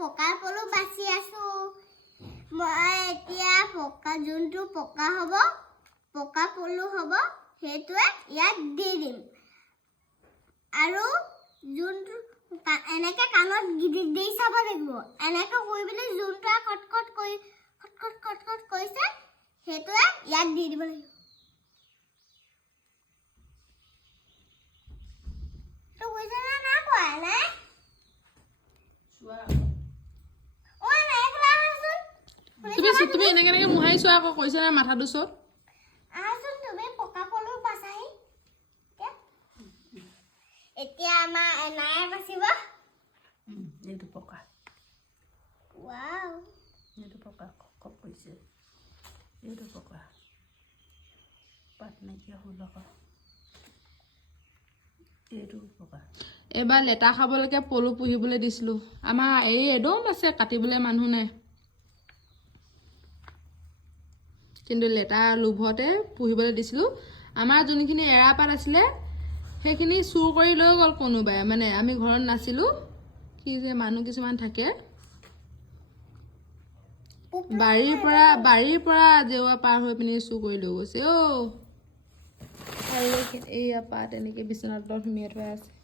পকা পলু বাছি আছো মই এতিয়া পকা যোনটো পকা হ'ব পকা পলু হ'ব হেতুৱে ইয়াত দি দিম আৰু যোনটো এনেকে কানত দি চাব লাগিব এনেকে কৰিবলে যোনটো কটকট কৰিছে হেতুৱে ইয়াত দি দিব লাগিব তো কৈছে না কোৱা নাই তুমি এনেকে মুহাইছো আকৌ কৈছে না মাথাটো চত আছোন তুমি পকা পলু বাছাই এতিয়া আমাৰ এনায়ে বাছিব এইটো পকা ওয়াও এইটো পকা কপ কৈছে এইটো পকা পাত নাইকিয়া হ'ল আকৌ এইটো পকা এবাৰ লেটা খাবলৈকে পলু পুহিবলৈ দিছিলো আমাৰ এই এদম আছে কাটিবলৈ মানুহ নাই কিন্তু লেটা লোভতে পুহিবলৈ দিছিলো আমাৰ যোনখিনি এৰা পাত আছিলে সেইখিনি চুৰ কৰি লৈ গ'ল কোনোবাই মানে আমি ঘৰত নাছিলো কি যে মানুহ কিছুমান থাকে বাৰীৰ পৰা জেওৱা পাৰ হৈ পিনি চুৰ কৰি লৈ গৈছে আৰু এইয়া পাত এনেকে বিচনাৰ তলত সুমিয়াই থোৱা আছে